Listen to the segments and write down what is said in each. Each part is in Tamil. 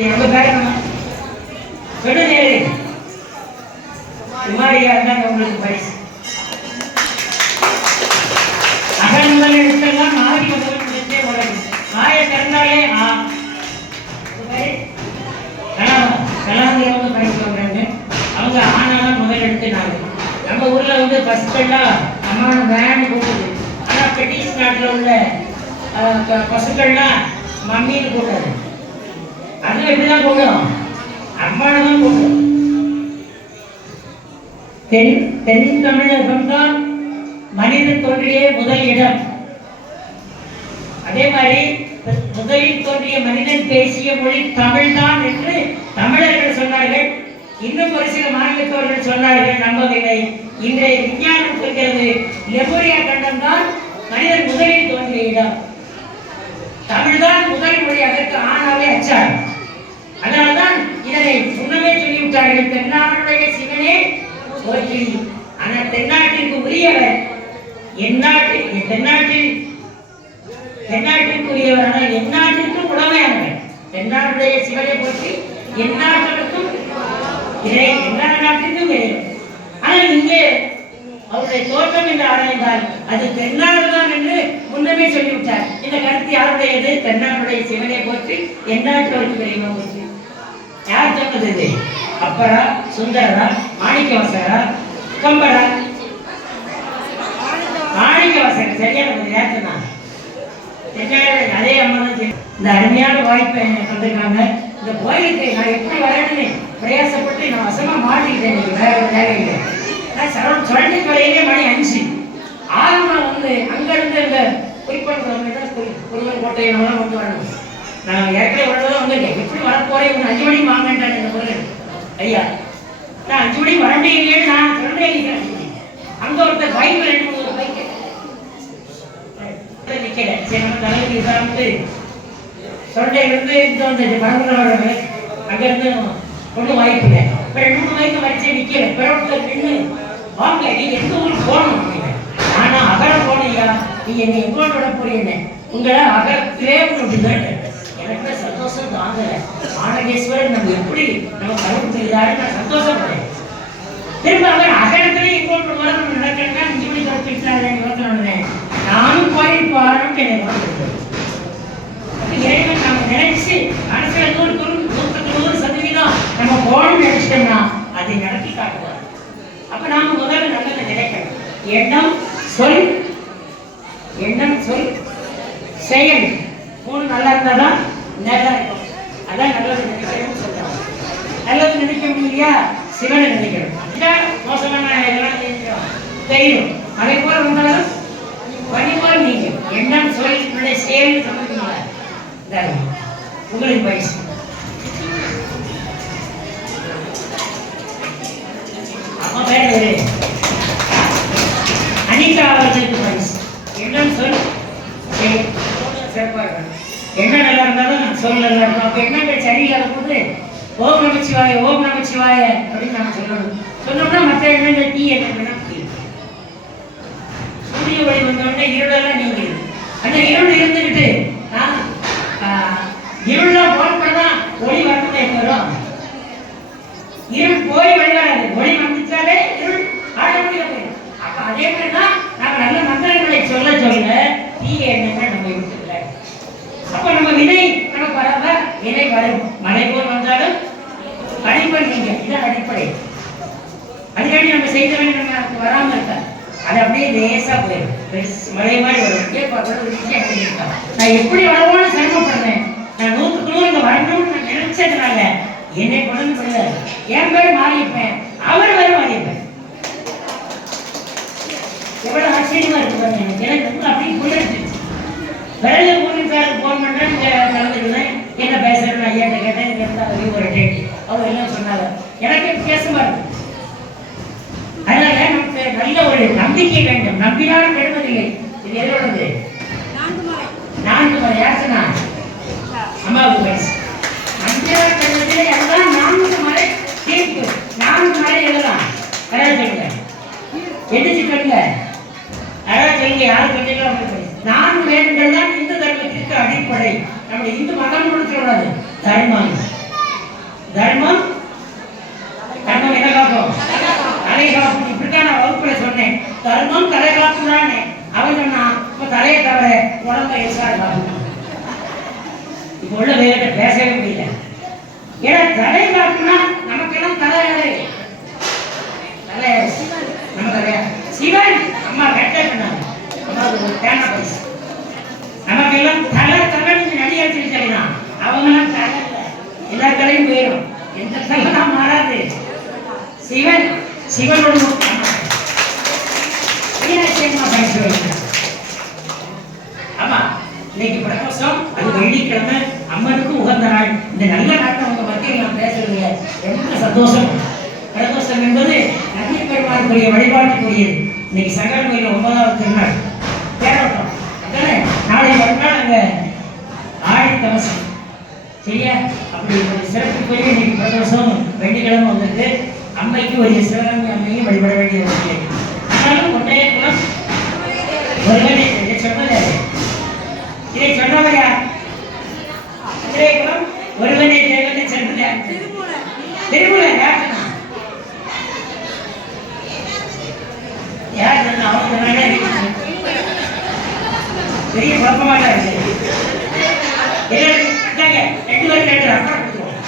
எங்க பேரணும் விடுதேரி குமாரியா இருந்தாங்க உங்களுக்கு பரிசு. அகல் முதல் எடுத்தெல்லாம் மாறி முதல் முடிச்சே வரும். மாய திறந்தாலே கலாந்திர வந்து பரிசு வாங்குறாங்க. அவங்க ஆனாலும் முதல் எடுத்துனாங்க. நம்ம ஊர்ல வந்து ஃபர்ஸ்ட் எல்லாம் அம்மான வேன் போகுது. ஆனா பிரிட்டிஷ் நாட்டில் உள்ள பசுக்கள்லாம் மம்மின்னு போட்டாரு. அது எப்படிதான் போடும், அம்மானதான் போடும். தென் தமிழகம் தான் மனிதன் தோன்றிய முதல் இடம். அதே மாதிரி முதலில் தோன்றிய மனிதன் பேசிய மொழி தமிழ் தான் என்று தமிழர்கள் சொன்னார்கள். இன்னும் ஒரு சில மாநிலத்தவர்கள் சொன்னார்கள், நம்பவில்லை. இன்றைய விஞ்ஞானம் சொல்கிறது லெமூரியா கண்டம் தான் மனிதன் முதலில் தோன்றிய இடம். தமிழ்தான் முதல் மொழி. அதற்கு ஆனாவே அச்சார். அதனால்தான் இதனை முன்னமே சொல்லிவிட்டார்கள், தென்னாடுடைய சிவனே போற்றி. ஆனால் தென்னாட்டிற்கு உரியவர் தென்னாட்டிற்குரியவர். ஆனால் எந்நாட்டிற்கும் உடமையானவர். தென்னாடுடைய சிவனை போற்றி எந்நாட்டிற்கும் எல்லா நாட்டிற்கும் இறைவன். ஆனால் இங்கே அவருடைய தோற்றம் என்று ஆராய்ந்தால் அது தென்னாடுதான் என்று முன்னமே சொல்லிவிட்டார். இந்த கருத்து யாருடையது? தென்னாடுடைய சிவனை போற்றி எந்நாட்டவருக்கு இறைவன் போற்றி. யார் சொன்னது இது? அப்பரா, சுந்தரரா, மாணிக்கவாசகரா, கம்பரா? மாணிக்கவாசகர். சரியான யார் சொன்னா? அதே அம்மா தான். இந்த அருமையான வாய்ப்பை தந்திருக்காங்க. இந்த கோயிலுக்கு நான் எப்படி வரேன்னு பிரயாசப்பட்டு நான் வசமா மாட்டிக்கிட்டேன். வேற தேவையில்லை. நான் சுரண்டி வரையிலே மணி 5 ஆரம்பம் வந்து அங்கிருந்து இந்த குறிப்பன் கோட்டை கொண்டு வரணும். நான் ஏற்கனவே உடனே வந்துட்டேன். எப்படி வரப்போறேன்? 5 மணிக்கு வாங்கிட்டேன் இந்த பொருள். ஐயா, நான் 5 மணிக்கு வர முடியலையே. நான் சுரண்டை அங்க ஒருத்தர் பைக் 2-3 பைக் நிக்கல. சரி, நம்ம தலைவலி சாப்பிட்டு சுரண்டையிலிருந்து இருந்து வந்துட்டு பரம்பரை அங்க இருந்து கொண்டு வாய்ப்பு இல்லை. இப்ப 2-3 பைக் வரிசை நிக்கல. பிறகு நின்று வாங்க, நீங்க எந்த ஊருக்கு போகணும் அப்படிங்க. ஆனா அகரம் போனீங்களா? நீங்க என்ன எங்கோட விட போறீங்க? உங்களை அகரத்திலே அப்படிதான். எனக்கு சந்தோஷம் தாங்கல. ஆனகேஸ்வரர் நம்ம எப்படி நம்ம கருத்து செய்தாரு, நான் சந்தோஷப்படுறேன். திரும்ப அவர் அகரத்திலே எங்கோட்டு வர நம்ம நடக்கிறதா 5 மணி கருத்து நானும் போய் பாருன்னு எனக்கு இறைவன் நம்ம நினைச்சு மனசுல 100% நம்ம போகணும்னு நினைச்சிட்டோம்னா அதை நடத்தி காட்டுவார். அப்ப நாம முதல்ல நல்லதை நினைக்கணும். எண்ணம் சொல் செயல் 3 நல்லா இருந்தாதான் நல்லா இருக்கும். அதான் நல்லது நினைக்கணும்னு சொல்றாங்க. நல்லது நினைக்க முடியலையா? சிவனை நினைக்கணும். மோசமான இதெல்லாம் தெரியும். மழை போல வந்தாலும் பனி போல நீங்க எண்ணம் சொல் செயல் சமைக்கணும். உங்களுக்கு பயிற்சி. அம்மா பேரு அனிதா அவர்களுக்கு பரிசு. எண்ணம் சொல் சிறப்பாக இருக்கணும். என்ன நல்லா இருந்தாலும் நான் சொல்ல நல்லா இருக்கும். அப்ப எண்ணங்கள் சரியில்லாத போது ஓம் நமச்சிவாய ஓம் நமச்சிவாய அப்படின்னு நான் சொல்லணும். சொன்னோம்னா மற்ற எண்ணங்கள் தீ என்ன சூரிய ஒளி வந்தோடனே இருளெல்லாம் நீங்க அந்த இருள் இருந்துகிட்டு இருளெல்லாம் போறப்பதான் ஒளி வரணுமே வரும். இருள் போய் வழிவராது. ஒளி வந்துச்சாலே இருள் ஆட்டோமேட்டிக்கா போயிடும். அப்ப அதே மாதிரிதான் நாம நல்ல மந்திரங்களை சொல்ல தீய எண்ணங்கள் நம்ம விட்டுல. அப்ப நம்ம வினை நமக்கு வராத வினை வரும். மழை போல் வந்தாலும் அடிப்படை நீங்க இதான் அடிப்படை. அதுக்காண்டி நம்ம செய்த வேண்டிய நமக்கு வராம இருக்க அது அப்படியே லேசா போயிடும். மழை மாதிரி வரும். நான் எப்படி வரவோன்னு சிரமப்படுறேன். நான் 100க்கு 100 வரணும்னு நான் நினைச்சதுனால என்னை கொண்டு பண்ணல. என் பேர் மாறிப்பேன், அவர் வேற மாறிப்பேன். எவ்வளவு ஆச்சரியமா இருக்கு பாருங்க. எனக்கு வந்து அப்படியே புரிஞ்சிருச்சு. விரல ஊருக்கு போன் பண்றேன், நடந்துருந்தேன். என்ன பேசுறேன்னு ஐயாட்ட கேட்டேன். கேட்டா ஒரு டேட் அவர் எல்லாம் சொன்னாங்க. எனக்கு வித்தியாசமா இருக்கு. அதனால நமக்கு நல்ல ஒரு நம்பிக்கை வேண்டும். நம்பினாலும் கெடுவதில்லை. இது எதோடது? 4 மலை. யார் சொன்னா? அம்மாவுக்கு வயசு 5 கல்வத்திலே எல்லாம் 4 மலை தீர்ப்பு. 4 மலை எழுதலாம். அழகா சொல்லுங்க. எதிர்த்து சொல்லுங்க. அழகா சொல்லுங்க. யாரும் சொல்லிக்கலாம். 4 வேதங்கள் தான் இந்து தர்மத்திற்கு அடிப்படை. நம்முடைய இந்து மதம் கொடுத்துக்கூடாது. தர்மம் தர்மம் தர்மம் என்ன காக்கும்? தலை காக்கும். இப்படித்தான் நான் வகுப்புல சொன்னேன். தர்மம் தலை காக்கும் தானே. அவன் சொன்னா இப்ப தலையை தவிர உடம்ப எக்ஸ்ட்ரா காக்கும். இப்ப உள்ள வேலை பேசவே முடியல. ஏன்னா தலை காக்குனா நமக்கெல்லாம் தலை தலை நம்ம தலையா சிவன் அம்மா கட்ட சொன்னாங்க. நமக்கெல்லாம் தலை தலைன்னு நிறைய வச்சிருக்கலாம். அவங்கெல்லாம் தலை எல்லா தலையும் போயிடும். எந்த தலை மாறாது. சிவன் சிவனோட ஆமா. இன்னைக்கு பிரதோஷம், அது வெள்ளிக்கிழமை, அம்மனுக்கு உகந்த நாள். இந்த நல்ல நாட்டை உங்க மத்தியில் நான் பேசுறதுல ரொம்ப சந்தோஷம். பிரதோஷம் என்பது நந்தி பெருமானுக்குரிய வழிபாட்டுக்குரியது. இன்னைக்கு சங்கர கோயில் 9வது திருநாள் தேரோட்டம். அதானே நாளை மறுநாள் அங்க ஆடி தவசம். சரியா? அப்படி ஒரு சிறப்புக்குரிய இன்னைக்கு பிரதோஷம் வெள்ளிக்கிழமை வந்திருக்கு. அம்மைக்கு ஒரு சிவகாமி அம்மையும் வழிபட வேண்டிய ஒரு ஆனாலும் கொண்டையக்குளம் ஒருவனை சொன்னது. இதை சொன்னவர் யார்? கொண்டையக்குளம் ஒருவனை தேவனை சொன்னது யார்? திருமூலர். யார் சொன்ன? அவங்க பெரிய குழப்பமாக இருக்கு. ரெண்டு பேரும் ரெண்டு அக்கறை கொடுத்துருவோம்.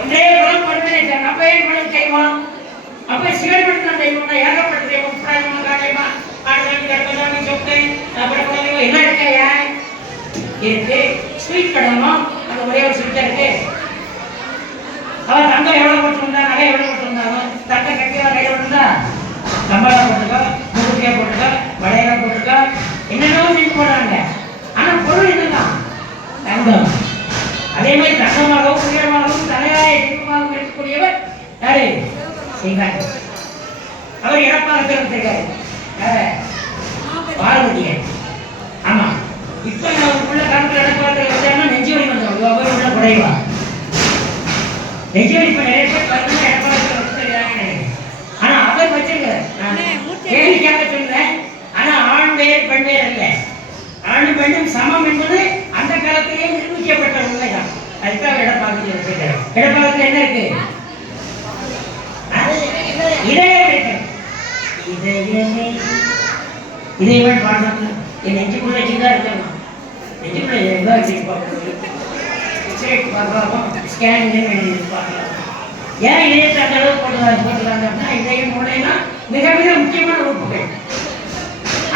ஒன்றே குளம் ஒருவனை அப்ப ஏன் குளம் செய்வோம்? அப்ப சிவன் மட்டும் தெய்வம் ஏகப்பட்ட தெய்வம். காரியமா ஆடுதாமி கர்ப்பதாமி சொத்து அப்புறம் என்ன இருக்கையா இருக்கு. ஸ்வீட் கடணும். அங்க ஒரே ஒரு ஸ்வீட் இருக்கு. அவன் தங்கம் எவ்வளவு போட்டு வந்தா, நகை எவ்வளவு போட்டு வந்தாலும் தங்க கட்டியா கையில போட்டுருந்தா, கம்பளா போட்டுக்கோ, முகுட்டியா போட்டுக்கோ, வளையலா போட்டுக்கோ, என்னென்னவோ செஞ்சு போடுறாங்க. ஆனா பொருள் என்னதான்? தங்கம். அதே மாதிரி தங்கமாகவும் உயரமாகவும் தலையாய தெய்வமாகவும் இருக்கக்கூடியவர் யாரு? சிவன். அவர் இறப்பாக இருக்காரு. பார்வதியை. ஆமா. இப்ப நான் உள்ள காலத்துல இறப்பாக வச்சாங்கன்னா நெஞ்சு வலி வந்துடும். அவர் உள்ள குறைவா நெஞ்சு வலி. இப்ப நிறைய பேர் பார்த்தீங்கன்னா இறப்பாக வச்சுருக்காங்க. ஆனா அவர் வச்சிருக்காரு. கேள்விக்காக சொல்றேன். ஆனா ஆண் பெயர் பெண் பெயர் அல்ல. ஆணும் பெண்ணும் சமம் என்பது அந்த காலத்திலேயே நிரூபிக்கப்பட்ட உண்மைதான். அதுக்காக இடப்பாகத்தில் வச்சிருக்காரு. இடப்பாகத்தில் என்ன இருக்கு? இதயம் இருக்கு. இதயமே இதயமே பாடணும். என் நெஞ்சுக்குள்ள சின்னதா இருக்கணும். நெஞ்சுக்குள்ள எவ்வளோ ஸ்கேன் பார்க்கலாம். ஏன் இதயத்தை அந்த அளவு போட்டுருக்காங்க அப்படின்னா இதயம் மூளைனா மிக மிக முக்கியமான உறுப்புகள்.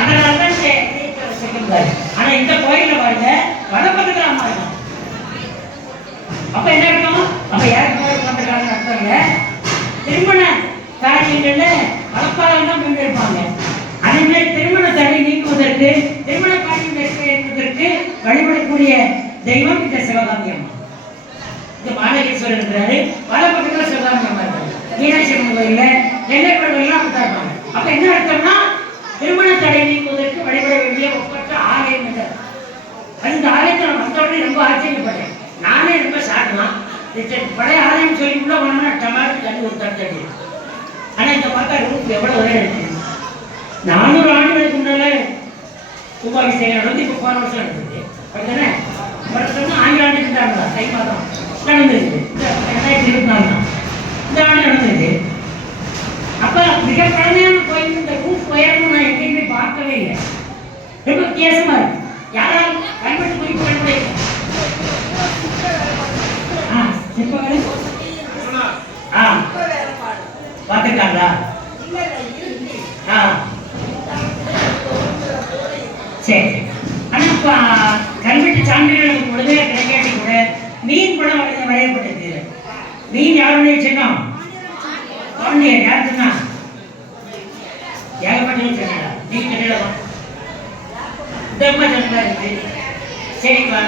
அதனால தான் இதயத்தை வச்சிருக்காரு. ஆனா இந்த கோயில பாருங்க வடபக்கத்துல அம்மா இருக்கும். அப்ப என்ன இருக்கும்? அப்ப யாருக்கு கோயில் பண்றாங்க அர்த்தங்க. திருமண காரியங்கள்ல வளர்ப்பாளர் தான் பங்கேற்பாங்க. அதே மாதிரி திருமண தடை நீக்குவதற்கு, திருமண காரியம் என்பதற்கு வழிபடக்கூடிய தெய்வம் இந்த சிவகாமி அம்மா. இந்த மாநகேஸ்வரர் இருக்கிறாரு. பல பக்கத்துல சிவகாமி அம்மா இருக்காரு. மீனாட்சி அம்மன் கோயில்ல நெல்லை கோயிலாம் அப்படித்தான் இருப்பாங்க. அப்ப என்ன அர்த்தம்னா திருமண தடை நீக்குவதற்கு வழிபட வேண்டிய ஒப்பற்ற ஆலயம் இல்லை. அந்த ஆலயத்தை நான் வந்தோடனே ரொம்ப ஆச்சரியப்பட்டேன். நானே ரொம்ப சாட்டலாம். பழைய ஆலயம் சொல்லி உள்ள போனோம்னா டமாட்டு தண்ணி ஒரு தண்ணி. ஆனா இந்த பார்த்தா ரூட் எவ்வளவு ஒரே இருக்கு. 400 ஆண்டுகளுக்கு முன்னால கும்பாபிஷேகம் நடந்து இப்ப போன வருஷம் நடந்தது. அப்படித்தானே? வருஷம்னா 1000 ஆண்டுக்கு இருந்தாங்களா? தை மாதம் நடந்திருக்கு. 2024 தான் இந்த ஆண்டு நடந்தது. அப்ப மிக பழமையான கோயில். இந்த ரூட் உயரம் நான் எங்கேயுமே பார்க்கவே இல்லை. ரொம்ப வித்தியாசமா இருக்கு. யாராலும் கல்வெட்டு குறிப்பு வழிபட பார்த்துருக்காங்களா? சரி. ஆனா கல்வெட்டு சான்றுகள் முழுமையாக கிடைக்காட்டி கூட மீன் படம் வரையப்பட்டிருக்கு. மீன் யாருடைய சின்னம்? பாண்டியன். யார் சொன்னா? ஏகப்பட்டவங்க சொன்னாடா. நீ கட்டிடமா சொன்னா இருக்கு. சரிப்பா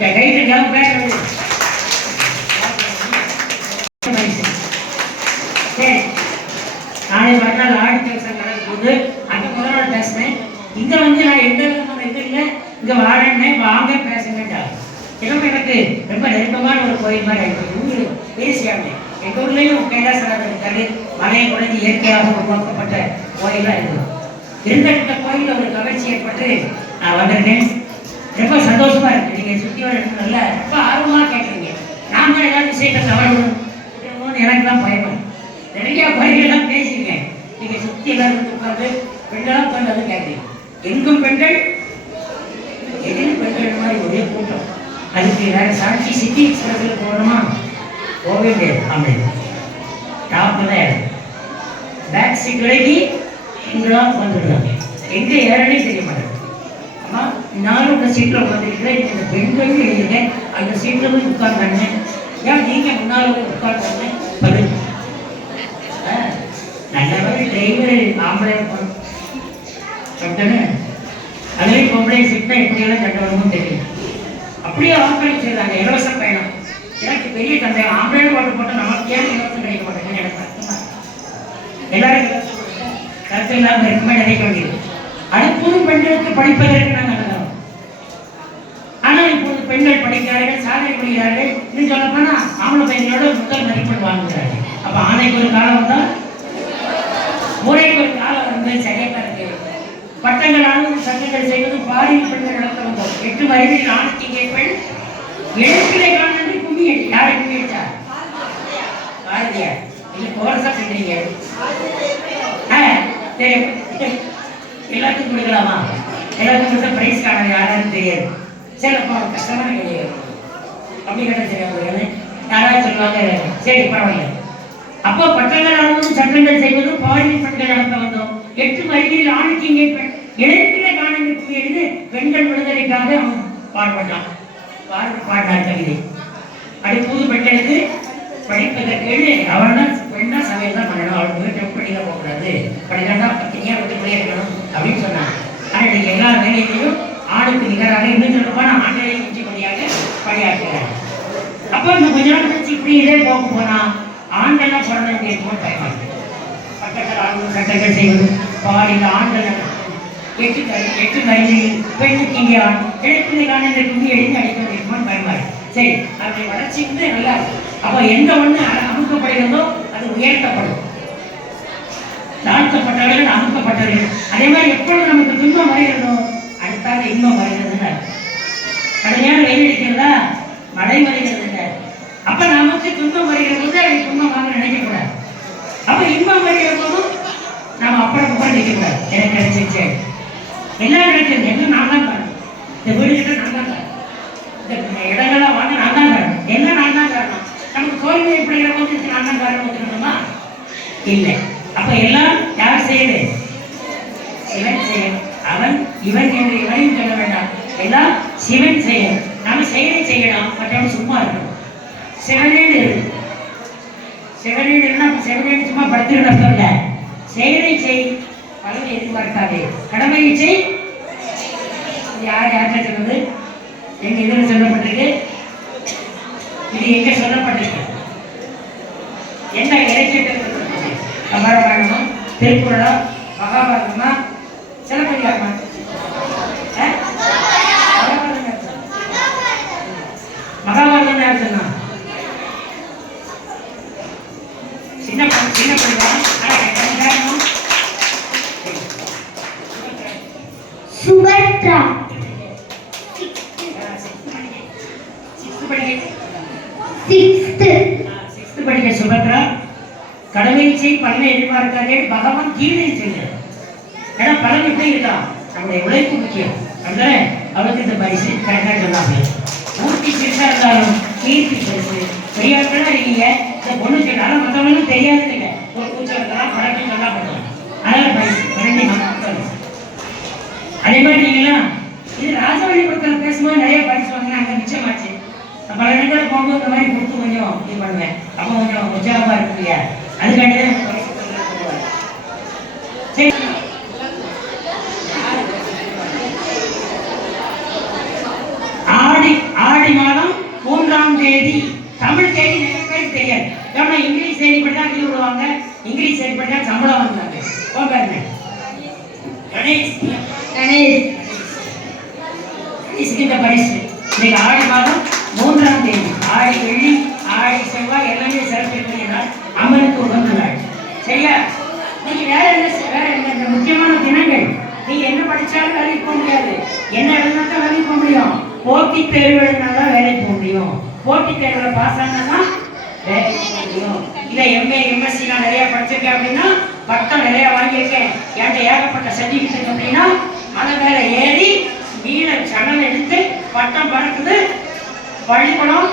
கைட்டு சரி. நாளை மறுநாள் ஆடி தேவசம் நடக்கும்போது அந்த முதல் நாள் பேசுனேன். இங்க வந்து நான் எந்த விதமான இது இல்லை. இங்க வாழனேன் வாங்க பேசுங்கட்டா. இன்னும் எனக்கு ரொம்ப நெருக்கமான ஒரு கோயில் மாதிரி ஆகிடுச்சு. ஊர் பேசியாங்க. எங்கள் ஊர்லேயும் கைலாசநாதர் இருக்காரு. மலையை குறைஞ்சி இயற்கையாக உருவாக்கப்பட்ட கோயிலாக இருக்குது. இருந்த கோயிலில் ஒரு கவர்ச்சி ஏற்பட்டு நான் வந்திருக்கேன். ரொம்ப சந்தோஷமா இருக்கு. நீங்க சுற்றி வர இடத்துல ரொம்ப ஆர்வமா கேட்குறீங்க. நான் தான் ஏதாவது விஷயத்தை தவறணும்னு எனக்கு தான் பயப்படும். நிறைய கோயிலெல்லாம் பேசியிருக்கேன். நீங்க சுற்றி எல்லாரும் உட்காந்து பெண்களாக உட்காந்து வந்து கேட்குறீங்க. எங்கும் பெண்கள் எதிரும் பெண்கள் மாதிரி ஒரே கூட்டம். அதுக்கு வேற சாட்சி சிட்டி எக்ஸ்பிரஸில் போகணுமா? போகவே முடியாது. அப்படின்னு டாப்ல தான் இடம். பேக் சீட் விலகி பெண்களாக வந்துடுறாங்க. எங்கே ஏறனே தெரிய மாட்டேன். அம்மா நானும் உங்கள் சீட்டில் உட்காந்துருக்கிறேன். இந்த பெண்கள் எழுதுங்க அந்த சீட்டில் போய் உட்கார்ந்தாங்க. ஏன் நீங்கள் முன்னால் போய் உட்கார்ந்தாங்க? பதில் நல்ல மாதிரி டிரைவர் ஆம்பளை இருக்கணும். அப்படித்தானே? அதே பொம்பளை சீட்னா எப்படியெல்லாம் சட்டை வருமோ தெரியும். அப்படியே ஆட்கள் செய்தாங்க. இலவச பயணம். எனக்கு பெரிய தந்தை ஆம்பளை போட்டு நமக்கு ஏன் இலவசம் கிடைக்க மாட்டேங்குன்னு எனக்கு அர்த்தமா எல்லாரும் கருத்து இல்லாமல் இருக்குமே நினைக்க வேண்டியது. அடுப்பது பெண்களுக்கு படிப்பதற்கு நாங்கள் நல்லோம். ஆனால் இப்போது பெண்கள் படிக்கிறார்கள், சாதனை புரிகிறார்கள். இன்னும் சொல்ல போனா ஆம்பளை பையனோட முதல் மதிப்பெண் வாங்குகிறார்கள். அப்ப ஆணைக்கு ஒரு காலம் வந்தால் முறைக்கு ஒரு காலம் வந்து சரியாக இருக்கு. பட்டங்கள் ஆளும் சங்கங்கள் செய்வது பாலியல் பெண்கள் நடத்த வந்தோம். 8 வயதில் ஆணுக்கு கேட்பெண் எழுத்திலே காணி கும்மி யாரை கும்மி வச்சா? பாரதியார். நீங்க கோரசா சொல்றீங்க. எல்லாத்துக்கும் கொடுக்கலாமா? எல்லாத்துக்கும் கொடுத்த பிரைஸ் காண யாராலும் தெரியாது. சரி அப்பா கஷ்டமான கிடையாது. அப்படி கேட்ட தெரியாது. யாராவது சொல்லுவாங்க சரி பரவாயில்ல. அப்போ பட்டங்கள் ஆளும் சட்டங்கள் செய்வது பாலியல் பெண்கள் நடத்த வந்தோம். 8 வயதில் ஆணுக்கு கேட்பெண் எழுத்திலே காணி கும்மி எழுது பெண்கள் விடுதலைக்காக பாடுபட்டான். பாடினார் கவிதை. அப்படி புது பெண்களுக்கு படிப்பதற்கு அவனா பெண்ணா சமையல் தான் பண்ணணும். அவளுக்கு வீட்டு படிக்க போகக்கூடாது. படிக்கா பத்தினியா வீட்டுக்குள்ளே இருக்கணும் அப்படின்னு சொன்னாங்க. ஆனால் இன்னைக்கு எல்லா வேலையிலையும் ஆணுக்கு நிகராக இன்னும் சொல்லப்போனா ஆண்களையும் மிஞ்சிப்படியாக பணியாற்றுகிறாங்க. அப்போ இந்த கொஞ்ச நாள் கழிச்சு இப்படி இதே போக போனா ஆண்கள்லாம் பிறந்த வேண்டியிருக்கும் பயமா இருக்கு. பட்டங்கள் ஆண்கள் சட்டங்கள் செய்வது பாடியில் ஆண்கள் 8 வயதில் பெண்ணுக்கு இங்கே எழுத்துரை காண கும்பி எழுந்து அடிக்க வேண்டியிருக்குமான்னு பயமா இருக்கு. சரி அப்படி வளர்ச்சி வந்து நல்லா இருக்கு. அப்போ எந்த ஒண்ணு அமுக்கப்படுகிறதோ அது உயர்த்தப்படும். தாழ்த்தப்பட்டவர்கள் அமுக்கப்பட்டவர்கள். அதே மாதிரி எப்பொழுது நமக்கு துன்பம் வருகிறதோ அடுத்தாக இன்பம் வருகிறது. கடுமையான வெயில் அடிக்கிறதா மழை வருகிறது. அப்ப நமக்கு துன்பம் வருகிற போது அதை துன்பம் வாங்க நினைக்க கூடாது. அப்ப இன்பம் வருகிற போதும் நாம அப்புறம் நினைக்க கூடாது. எனக்கு கிடைச்சிருச்சு எல்லாம் கிடைச்சது எல்லாம் நான் தான் காரணம். இந்த வீடு கிட்ட நான் தான் காரணம். இந்த இடங்கள்லாம் வாங்க நான் தான் காரணம். எல்லாம் நான் தான் காரணம். நமக்கு தோல்வி ஏற்படுகிற போது நான் தான் காரணம் வச்சுக்கணுமா? இல்லை. அப்ப எல்லாம் யார் செய்யுது? சிவன் செய்யணும். அவன் இவன் என்று இவனையும் சொல்ல வேண்டாம். எல்லாம் சிவன் செய்யணும். நாம செயலை செய்யணும். மற்றவங்க சும்மா இருக்கணும். சிவனேடு சிவனேடுன்னா சிவனேடு சும்மா படுத்துக்கிற அர்த்தம் இல்லை. செயலை செய், பலனை எதிர்பார்க்காதே. கடமையை செய். யார் யார்கிட்ட சொன்னது? எங்க இதில் சொல்லப்பட்டிருக்கு? இது எங்க சொல்லப்பட்டிருக்கு? என்ன இலக்கியத்தில் சொல்லப்பட்டிருக்கு? கம்பராமாயணமா, திருக்குறளா, மகாபாரதமா, சிலப்பதிகாரமா? மகாபாரதம் யார் சொன்னா? சின்ன படிதான். சுபத்ரா படிக்க சுபத்ரா கடமையை செய் பலனை எதிர்பார்க்காதே. பகவான் கீதை செய்கிறார். ஏன்னா பலன் எப்படி இருக்கா? நம்முடைய உழைப்பு முக்கியம். அதனால அவருக்கு இந்த பரிசு கரெக்டாக சொன்னாங்க. ஊட்டி பெருசா இருந்தாலும் கீர்த்தி பெருசு. பெரியார்களா இருக்கீங்க. இந்த பொண்ணு சொன்னாலும் மற்றவங்களும் தெரியாது இல்லை. ஒரு பூச்சை இருக்கலாம் பழக்கம் நல்லா பண்ணுவாங்க. அதனால பரிசு 2 அதே மாதிரி நீங்களாம் இது ராஜவள்ளிபுரத்தில் பேசும்போது நிறைய பரிசு வாங்கினா அங்கே மிச்சமாச்சு. பல இடங்களில் போகும்போது இந்த மாதிரி கொடுத்து கொஞ்சம் இது பண்ணுவேன். அப்போ கொஞ்சம் உற்சாகமா இருக்கு இல்லையா? அதுக்காண்டி தான் சரி. ஆடி மாதம் 3ஆம் தேதி. தமிழ் தேதி நிறைய பேருக்கு தெரியாது. ஏன்னா இங்கிலீஷ் தேதி படி தான் லீவ் விடுவாங்க. இங்கிலீஷ் தேதி படி தான் சம்பளம் வாங்குறாங்க. போங்க இந்த பரிசு இன்னைக்கு ஆடி மாதம் 3ஆம் தேதி. ஆடி வெள்ளி ஆடி செவ்வாய் எல்லாமே சிறப்பு நாள். அம்மனுக்கு உகந்த நாள். சரியா? இன்னைக்கு வேற என்ன முக்கியமான தினங்கள் நீங்க என்ன படிச்சாலும் வேலைக்கு போக முடியாது. என்ன எழுதினா தான் வேலைக்கு போக முடியும். போட்டித் தேர்வு எழுதினா தான் வேலைக்கு போக முடியும். போட்டித் தேர்வுல பாஸ் ஆனா வேலைக்கு போக முடியும். இதை எம்ஏ எம்எஸ்சி நான் நிறைய படிச்சிருக்கேன் அப்படின்னா பட்டம் நிறைய வாங்கியிருக்கேன், என்கிட்ட ஏகப்பட்ட சர்டிஃபிகேட் அப்படின்னா அதை மேல ஏறி வீட சணல் எடுத்து பட்டம் பறக்குது, பள்ளிக்கூடம்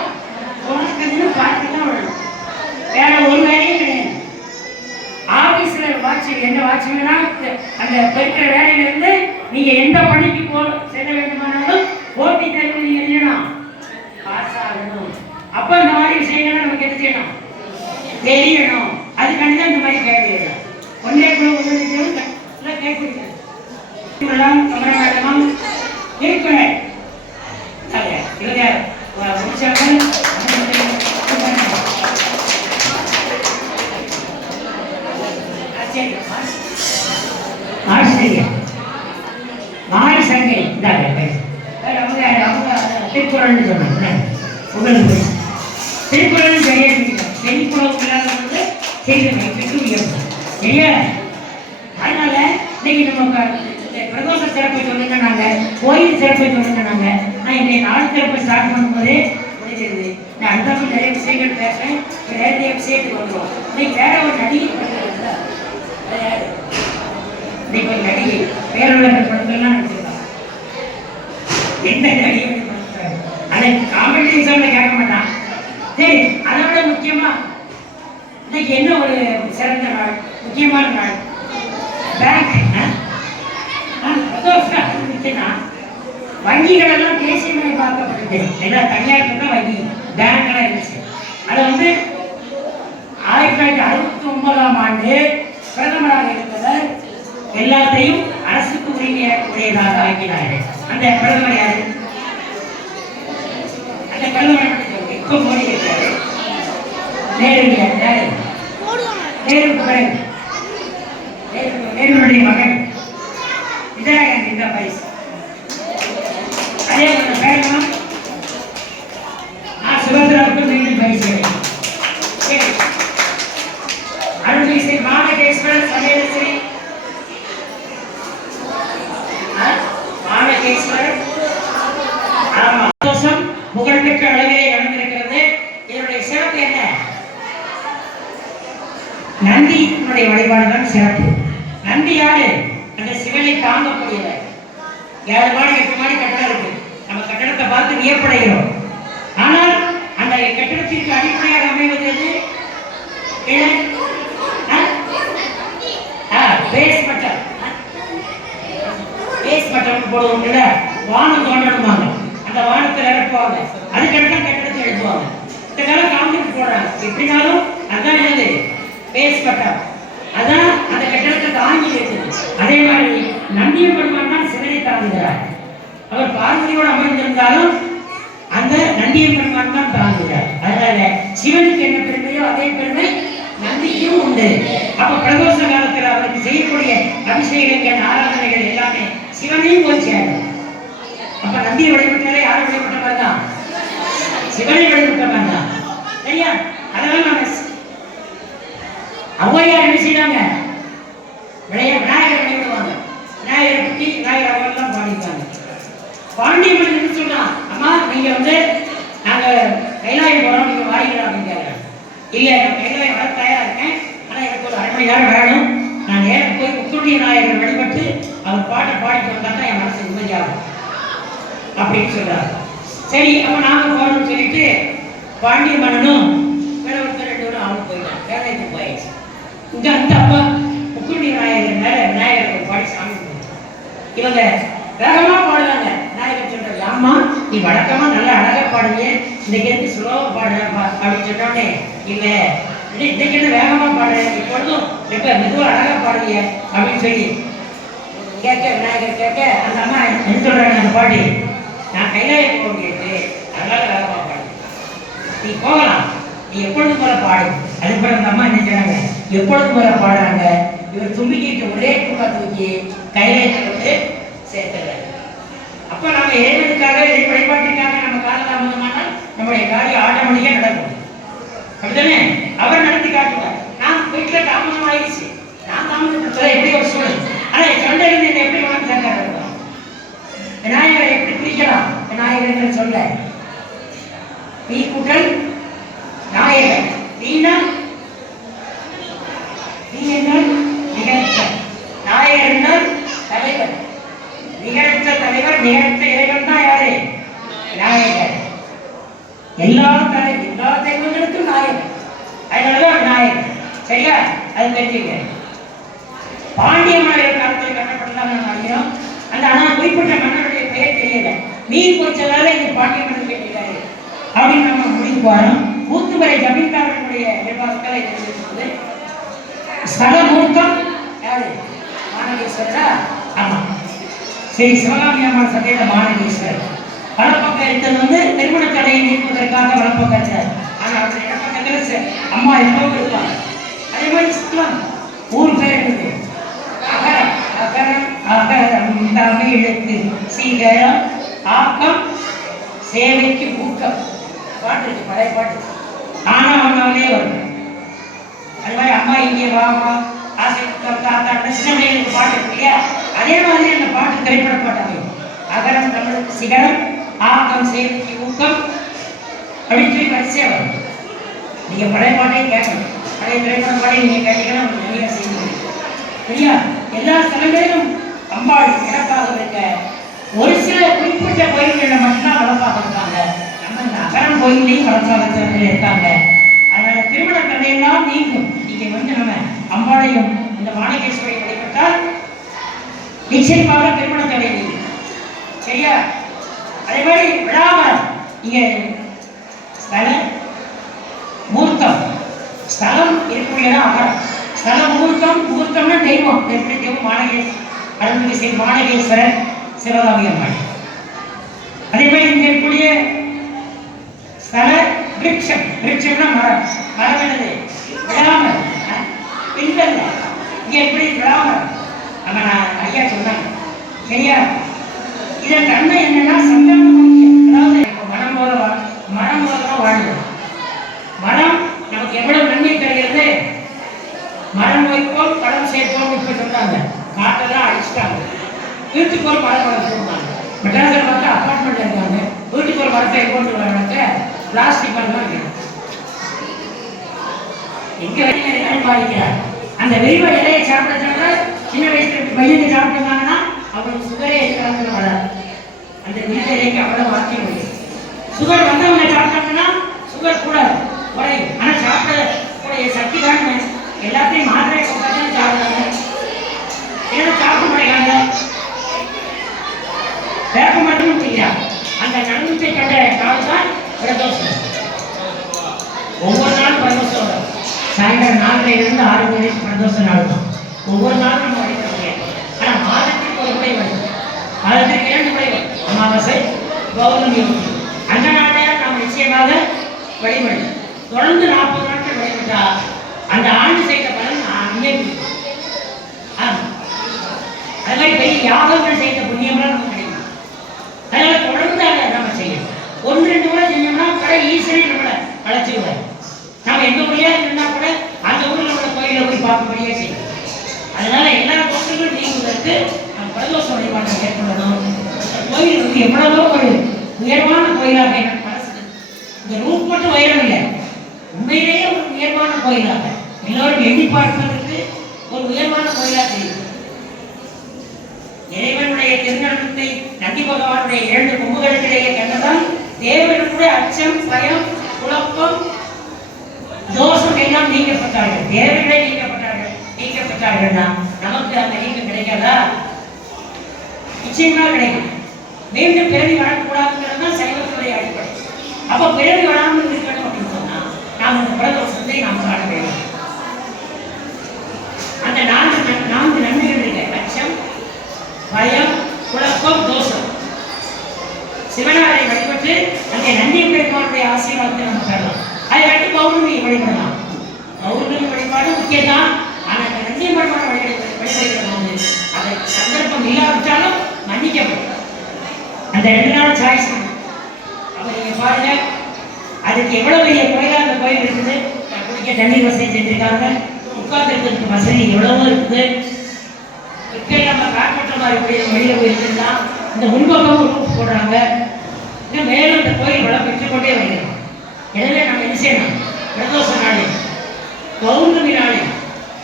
உனக்குன்னு பார்த்து தான் விடணும். வேற ஒரு வேலையும் கிடையாது. ஆபீஸ்ல வாட்ச் என்ன வாட்ச்னா அந்த பெருக்கிற வேலையில இருந்து நீங்க எந்த பணிக்கு செல்ல வேண்டுமானாலும் போட்டி தேர்வு நீங்க எழுதணும், பாஸ் ஆகணும். அப்ப இந்த மாதிரி விஷயங்கள்லாம் நமக்கு எது செய்யணும், தெரியணும். அதுக்காண்டி தான் இந்த மாதிரி கேட்கலாம். ஒன்றே கூட ஒவ்வொரு கேட்க கமரமேடமும் இருக்கிறேன் இவங்க முடிச்சார்கள். ஆசிரியர் மாரி சங்கை அவங்க திருக்குறள்னு சொன்னாங்க. உங்களுக்கு திருக்குறள் சரியா பெண்குளம் இல்லாதவங்க செய்து சரியா. அதனால இன்னைக்கு நம்ம பிரதோஷ சிறப்பை சொல்லுங்க, நாங்க கோயில் சிறப்பை சொல்லுங்க. நாங்க நான் இன்னைக்கு நாள் சிறப்பை ஸ்டார்ட் பண்ணும்போதே முடிஞ்சிருது. நான் அடுத்த நிறைய விஷயங்கள் பேசுறேன், நிறைய விஷயத்துக்கு வந்துடும். இன்னைக்கு வேற ஒரு நடிகை இன்னைக்கு ஒரு நடிகை பேரவர்கள் படத்தெல்லாம் நடிச்சிருக்காங்க. எந்த நடிகை அதை காமெடி எக்ஸாம்ல கேட்க மாட்டான். சரி, அதை விட முக்கியமா இன்னைக்கு என்ன ஒரு சிறந்த நாள், முக்கியமான நாள், பேங்க். வங்கிகள் எல்லாம் தேசியமயமாக்கப்பட்டது. எல்லாம் தனியார் தான் வங்கி பேங்க் எல்லாம் இருந்துச்சு. அதை வந்து 1969ஆம் ஆண்டு பிரதமராக இருந்தவர் எல்லாத்தையும் அரசுக்கு உரியதாக ஆக்கினார்கள். அந்த பிரதமர் யாரு? அந்த பிரதமர் இப்ப மோடி இருக்காரு. நேருடைய மகன் இந்திரா காந்தி தான் பரிசு. அதே பேரணும் சுதந்திராவுக்கு மீண்டும் பரிசு. அருள்மிகு மானகேஸ்வரர் சமேதஸ்ரீ மானகேஸ்வரர் புகழ்பெற்ற அளவிலே நடந்திருக்கிறது. இதனுடைய சிறப்பு என்ன? நந்தியினுடைய வழிபாடுதான் சிறப்பு. நந்தி யாரு? அந்த சிவனை தாங்கக்கூடியவர். 7 மாடி 8 மாடி கட்டடம் இருக்கு. நம்ம கட்டடத்தை பார்த்து வியப்படைகிறோம். ஆனால் அந்த கட்டடத்திற்கு அடிப்படையாக அமைவது எது? பேஸ்மட்டம் போடுவோம். வானம் தோண்டணுமாங்க, அந்த வானத்தை நிரப்புவாங்க, அதுக்கடுத்து கட்டடத்தை எழுப்புவாங்க. இந்த காலம் காங்கிரீட் போடுறாங்க. எப்படினாலும் அதான் என்னது பேஸ்மட்டம். அதான் அந்த கட்டடத்தை தாங்கி இருக்குது. அதே மாதிரி நந்திய பெருமான் தான் சிவனை தாங்குகிறார். அவர் பார்வதியோடு அமர்ந்திருந்தாலும் அந்த நந்திய பெருமான் தான் தாங்குகிறார். அதனால சிவனுக்கு என்ன பெருமையோ அதே பெருமை நந்திக்கும் உண்டு. அப்ப பிரதோஷ காலத்தில் அவருக்கு செய்யக்கூடிய அபிஷேகங்கள் ஆராதனைகள் எல்லாமே சிவனையும் போய் சேரும். அப்ப நந்தியை வழிபட்டாலே யாரை வழிபட்ட மாதிரி தான்? சிவனை வழிபட்ட மாதிரி தான். சரியா? அதனால நாங்க ஔவையார் என்ன செய்யறாங்க? விநாயகர் வழிபடுவாங்க. விநாயகரை பற்றி விநாயகர் அவர்கள்லாம் பாடிப்பாங்க. பாண்டியம்மன் என்ன சொல்றான்? அம்மா நீங்க வந்து நாங்க கைலாயம் போறோம், நீங்க வாரிகளா அப்படின்னு கேட்கறாங்க. இல்ல நான் கைலாயம் வர தயாரா இருக்கேன், ஆனா எனக்கு ஒரு 1/2 மணி நேரம் வேணும். நான் நேரம் போய் முத்துடைய நாயகர் வழிபட்டு அவர் பாட்டை பாடிட்டு வந்தா தான் என் மனசு நிம்மதியாகும் அப்படின்னு சொல்றாரு. சரி, அப்ப நாங்க போறோம்னு சொல்லிட்டு பாண்டிய மன்னனும் வேற ஒருத்தர் 2 பேரும் அவங்க போயிட்டாங்க. கைலாயத்துக்கு போயாச்சு. இங்க அந்த அப்பா முத்துடைய நாயகர் மேல விநாயகர் பாடி சாமி இவங்க வேகமா பாடுறாங்க. விநாயகர் சொல்றாரு, ஆமா நீ வழக்கமா நல்லா அழகா பாடுங்க, இன்னைக்கு எதுக்கு ஸ்லோவா பாடுறப்பா அப்படின்னு சொன்னோடனே, இல்ல இன்னைக்கு என்ன வேகமா பாடுறேன், இப்பொழுதும் எப்ப மெதுவா அழகா பாடுங்க அப்படின்னு சொல்லி கேட்க விநாயகர் கேட்க அந்த அம்மா என்ன சொல்றாங்க? அந்த பாட்டி, நான் கைலாயம் போக முடியாது, அதனால வேகமா பாடு, நீ போகலாம், நீ எப்பொழுதும் போல பாடு. அதுக்கப்புறம் அந்த அம்மா என்ன செய்றாங்க? எப்பொழுதும் போல பாடுறாங்க. இவர் தும்பிக்கிட்டு ஒரே கும்பா தூக்கி கைலாயத்தை வந்து சேர்த்துறாரு. அப்ப நம்ம இறைவனுக்காக வழிபாட்டிற்காக நம்ம காலதாமதமானால் நம்முடைய காரியம் ஆட்டோமேட்டிக்கா நடக்கும். அப்படித்தானே? அவர் நடத்தி காட்டுவார். நான் வீட்டுல தாமதம் ஆயிடுச்சு, நான் தாமதப்படுத்தல, எப்படி ஒரு சூழல். ஆனா தொண்டையிலிருந்து இதை எப்படி வாங்க சேர்க்கிறது? விநாயகரை எப்படி பிரிக்கலாம்? விநாயகர் சொல்ல பி கூட்டல் நாயகர். பீனா பி என்றால் நிகழ்த்த, நாயகர் என்றால் தலைவர். நிகழ்த்த தலைவர், நிகழ்த்த இறைவன் தான் யாரு? விநாயகர். எல்லா தெய்வங்களுக்கும் நாயகர், அதனாலதான் விநாயகர். சரியா? அது தெரிஞ்சுக்க. பாண்டிய மன்னர் காலத்தில் கட்டப்பட்டதாக நம்ம அறிகிறோம். அந்த ஆனால் குறிப்பிட்ட மன்னருடைய பெயர் தெரியல. மீன் பொறிச்சதால இது பாண்டிய மன்னர் கேட்கிறாரு அப்படின்னு நம்ம முடிவுக்கு வரோம். ஊத்துமலை ஜமீன்தாரனுடைய நிர்வாகத்தில் இது இருக்கிறது. ஸ்தல மூர்த்தம் யாரு? மானகேஸ்வரரா? ஆமா. சரி, சிவகாமி அம்மாள் சந்தையில மானகேஸ்வரர். வலப்பக்கம் இருந்தது திருமண தடையை நீக்குவதற்காக வலப்பக்கம் இருக்கார். ஆனால் அவர் இடப்பக்கத்தில் அம்மா எப்பவும் இருப்பாங்க. அதே மாதிரி சித்தம் ஊர் பேர் இருக்குது. தமிழுக்கு சீகரம், ஆக்கம், சேவைக்கு ஊக்கம். பாட்டு இருக்கு, பழைய பாட்டு. ஆனா அவனாலே வரும். அது மாதிரி அம்மா இங்கே வாமா, ஆசை தாத்தா, சின்ன பிள்ளைகளுக்கு பாட்டு இருக்கு இல்லையா? அதே மாதிரி அந்த பாட்டு திரைப்பட பாட்டாங்க. அகரம் தமிழுக்கு சிகரம், ஆக்கம் சேவைக்கு ஊக்கம் அப்படின்னு சொல்லி வரிசையா வரும். நீங்க பழைய பாட்டையும் கேட்கணும், பழைய திரைப்பட பாட்டையும் நீங்க கேட்டீங்கன்னா உங்களுக்கு நிறைய செய்ய சரியா? எல்லா ஸ்தலங்களிலும் அம்பாள் சிறப்பாக இருக்க. ஒரு சில குறிப்பிட்ட கோயில்களில் மட்டும்தான் வளர்ப்பாக இருக்காங்க. நம்ம இந்த அகரம் கோயிலையும் வளர்ப்பாக இருக்காங்க. அதனால திருமண கதையெல்லாம் நீங்கும். நீங்க வந்து நம்ம அம்பாளையும் இந்த மானகேஸ்வரை வழிபட்டால் நிச்சயமாக திருமண கதை நீங்கும். சரியா? அதே மாதிரி விழாமரம் இங்க ஸ்தல மூர்த்தம், ஸ்தலம் இருக்கக்கூடியதான் அகரம். ஸ்தல முகூர்த்தம், முகூர்த்தம்னா தெய்வம். எப்படி தெய்வம்? மானகேஸ்வரர், அருள்மிகு ஸ்ரீ மானகேஸ்வரர், சிவகாமி அம்மாள். அதே மாதிரி இங்க இருக்கக்கூடிய ஸ்தல விருட்சம், விருட்சம்னா மரம். மரம் என்னது? விழாமரம். பின்பல்ல இங்க எப்படி விழாமரம்? நம்ம நான் ஐயா சொன்னாங்க. சரியா? இதன் தன்மை என்னன்னா சந்தான முக்கியம். அதாவது மரம் போல மரம் போலதான் வாழ்ந்தது. மரம் நமக்கு எவ்வளவு நன்மை தருகிறது. மரம் வைப்போம், பழம் சேர்ப்போம். இப்ப சொன்னாங்க காட்டெல்லாம் அடிச்சுட்டாங்க. வீட்டுக்கு ஒரு மரம் வளர்த்துருந்தாங்க. மெட்ராஸில் பார்த்தா அப்பார்ட்மெண்ட்ல இருக்காங்க. வீட்டுக்கு ஒரு மரத்தை கொண்டு வராங்க. பிளாஸ்டிக் மரம் தான் இருக்கு. எங்க வரைக்கும் பாதிக்கிறார். அந்த விரிவ இலையை சாப்பிடுறதுனால சின்ன வயசுல பையனை சாப்பிட்டுருந்தாங்கன்னா அவங்களுக்கு சுகரே எதிர்காலத்தில் வராது. அந்த விரிவ இலைக்கு அவ்வளவு வாக்கிய முடியும். சுகர் வந்தவங்க சாப்பிட்டாங்கன்னா சுகர் கூட குறையும். ஆனால் சாப்பிட சக்தி தான் எல்லாத்தையும் மாத்திரை கொண்டாதான் சாப்பிடுறாங்க. ஏதோ சாப்பிட முடியாங்க. வேப்ப மட்டும் செய்யறாங்க. அந்த நன்மை கண்ட நாள் தான் பிரதோஷம். ஒவ்வொரு நாளும் பிரதோஷம் வரும். சாயந்தரம் 4:30 6 மணி பிரதோஷ நாள் தான். ஒவ்வொரு நாளும் நம்ம வழிபட முடியாது. ஆனால் மாதத்திற்கு ஒரு முறை வரும். மாதத்திற்கு 2 முறை வரும். அமாவாசை, பௌர்ணமி. அந்த நாளையா நாம் நிச்சயமாக வழிபடும். தொடர்ந்து 40 நாட்கள் வழிபட்டா அந்த ஆண்டு செய்த பலன் அங்கே அது மாதிரி பெரிய யாகங்கள் செய்த புண்ணியம்லாம் நமக்கு கிடைக்கும். அதனால தொடர்ந்து அதை நம்ம செய்யணும். 1-2 முறை செஞ்சோம்னா கடை ஈஸியாக நம்மளை அழைச்சிடுவார். நம்ம எந்த ஊர்லயா இருந்தா கூட அந்த ஊர்ல உள்ள கோயிலை போய் பார்க்கும்படியே செய்யணும். அதனால எல்லா கோயில்களும் நீங்குவதற்கு நம்ம பிரதோஷ வழிபாட்டை மேற்கொள்ளணும். கோயில் வந்து எவ்வளவோ ஒரு உயர்வான கோயிலாக எனக்கு மனசு. இந்த ரூட் மட்டும் உயரம் இல்லை, உண்மையிலேயே ஒரு உயர்வான கோயிலாக எல்லோரும் எண்ணி பார்ப்பதற்கு ஒரு உயர்வான கோயிலாக தெரியும். இறைவனுடைய திருநடனத்தை நந்தி பகவானுடைய 2 கொம்புகளுக்கிடையே கண்டதால் தேவனுடைய அச்சம், பயம், குழப்பம், தோஷம் எல்லாம் நீக்கப்பட்டார்கள். தேவர்களே நீக்கப்பட்டார்கள்னா நமக்கு அந்த நீக்கம் கிடைக்காதா? நிச்சயமா கிடைக்கும். மீண்டும் பிறவி வரக்கூடாதுங்கிறது தான் சைவத்துடைய அடிப்படை. அப்போ பிறவி வராமல் இருக்கணும் அப்படின்னு சொன்னா நாம் இந்த பிரதோஷத்தை நாம் காண வேண்டும். அந்த 4 நன்மைகள் இருக்கு. அச்சம், பயம், குழப்பம், தோஷம். சிவனாரை வழிபட்டு அந்த நந்தி பெருமானுடைய ஆசீர்வாதத்தை நம்ம பெறலாம். அதை அடுத்து பௌர்ணமி வழிபடலாம். பௌர்ணமி வழிபாடு முக்கியம்தான். ஆனால் அந்த நந்தி பெருமான வழிபடுகிறது அதை சந்தர்ப்பம் இல்லாவிட்டாலும் மன்னிக்கப்படும். அந்த 2 நாள் சாய்ஸ். அப்ப நீங்க பாருங்க, அதுக்கு எவ்வளவு பெரிய கோயிலா அந்த கோயில் இருக்குது. குடிக்க தண்ணீர் வசதி செஞ்சிருக்காங்க. உட்கார்ந்துருக்கிறதுக்கு வசதி எவ்வளவோ இருக்குது. இங்கெல்லாம் நம்ம காற்று மாதிரி வெளியில் போயிருந்தா இந்த முன்பக்கமும் ரூப் போடுறாங்க. இன்னும் மேலும் இந்த கோயில் வளம் பெற்றுக்கொண்டே வருகிறோம். எனவே நம்ம என்ன செய்யணும்? பிரதோஷ நாளே, பௌர்ணமி நாளே,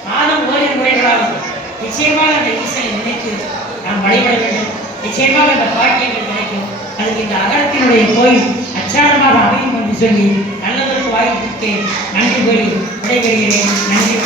மாதம் ஓரிரு முறைகளாகும் நிச்சயமாக அந்த ஈசனை நினைத்து நாம் வழிபட வேண்டும். நிச்சயமாக அந்த பாக்கியங்கள் கிடைக்கும். அதுக்கு இந்த அகரத்தினுடைய கோயில் அச்சாரமாக அமையும் என்று சொல்லி நல்லதற்கு வாய்ப்புக்கு நன்றி கூறி விடைபெறுகிறேன். நன்றி.